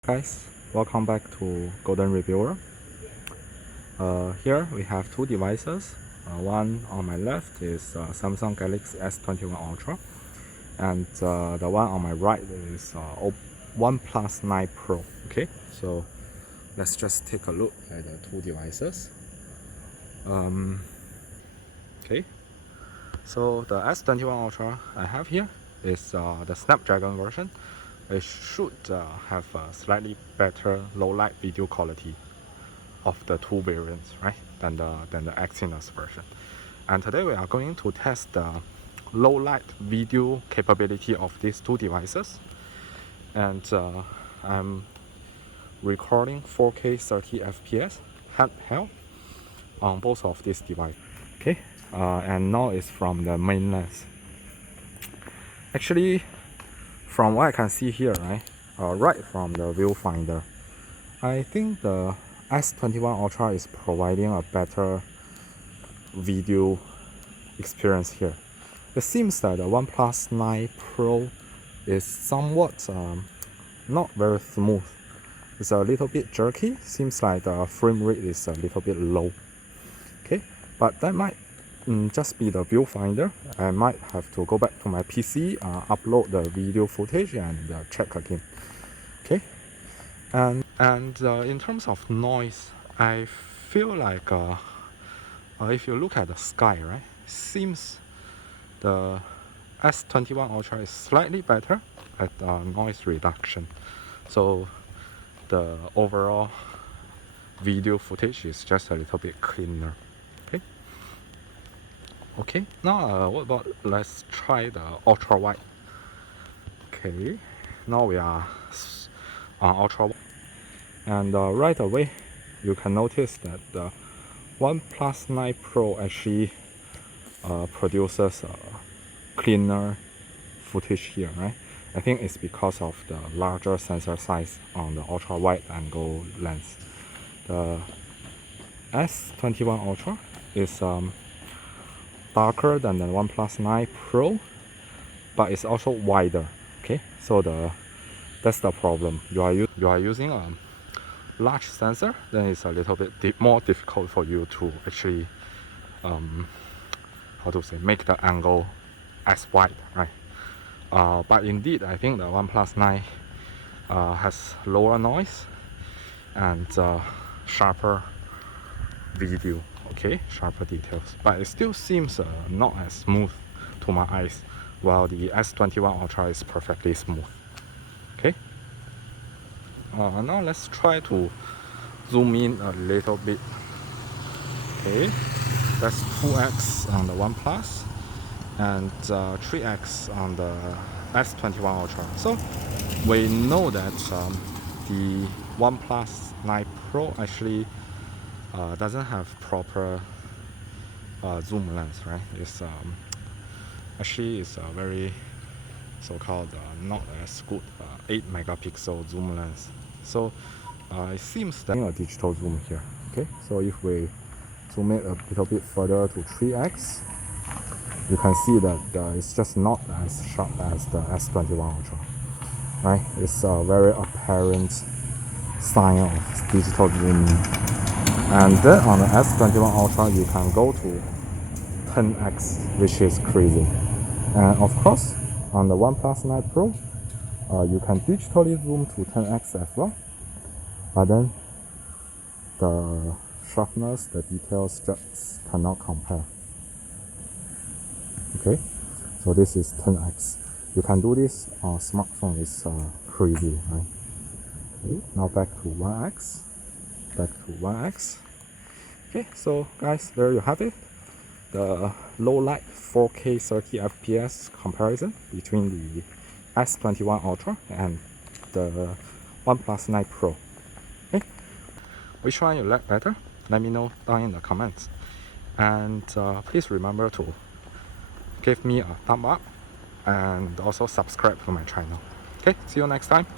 Guys, welcome back to Golden Reviewer. Here we have two devices. One on my left is Samsung Galaxy S21 Ultra, and the one on my right is OnePlus 9Pro. Okay, so let's just take a look at the two devices. Okay, so the S21 Ultra I have here is the Snapdragon version. It should have a slightly better low light video quality of the two variants, right, than the Exynos version. And today we are going to test the low light video capability of these two devices. And I'm recording 4K 30 FPS handheld on both of these devices. Okay, and now it's from the main lens. Actually, from what I can see here, right from the viewfinder, I think the S21 Ultra is providing a better video experience here. It seems that the OnePlus 9 Pro is somewhat not very smooth. It's a little bit jerky. Seems like the frame rate is a little bit low. Okay, but that might just be the viewfinder. I might have to go back to my PC, upload the video footage and check again. Okay, and in terms of noise, I feel like if you look at the sky, right, seems the S21 Ultra is slightly better at noise reduction. So the overall video footage is just a little bit cleaner. Okay, now what about let's try the ultra wide. Okay, now we are on ultra wide, and right away you can notice that the OnePlus 9 Pro actually produces cleaner footage here, right? I think it's because of the larger sensor size on the ultra wide angle lens. The S21 Ultra is darker than the OnePlus 9 Pro, but it's also wider. Okay, so that's the problem. You are using a large sensor, then it's a little bit more difficult for you to actually make the angle as wide, right? But indeed, I think the OnePlus 9 has lower noise and sharper video. Okay, sharper details, but it still seems not as smooth to my eyes, while the S21 Ultra is perfectly smooth. Okay, now let's try to zoom in a little bit. Okay, that's 2x on the OnePlus and 3x on the S21 Ultra. So we know that the OnePlus 9 Pro actually doesn't have proper zoom lens, right? It's actually it's a very so-called not as good 8 megapixel zoom lens. So it seems that a digital zoom here. Okay, so if we zoom it a little bit further to 3x, you can see that it's just not as sharp as the S21 Ultra, right? It's a very apparent sign of digital zooming. And then on the S21 Ultra, you can go to 10x, which is crazy. And of course, on the OnePlus 9 Pro, you can digitally zoom to 10x as well. But then the sharpness, the details just cannot compare. Okay, so this is 10x. You can do this on smartphone. It's crazy, right? Okay, now back to 1x. Okay, so guys, there you have it, the low light 4K 30 FPS comparison between the S21 Ultra and the OnePlus 9 Pro. Okay, which one you like better? Let me know down in the comments, and please remember to give me a thumb up and also subscribe to my channel. Okay, see you next time.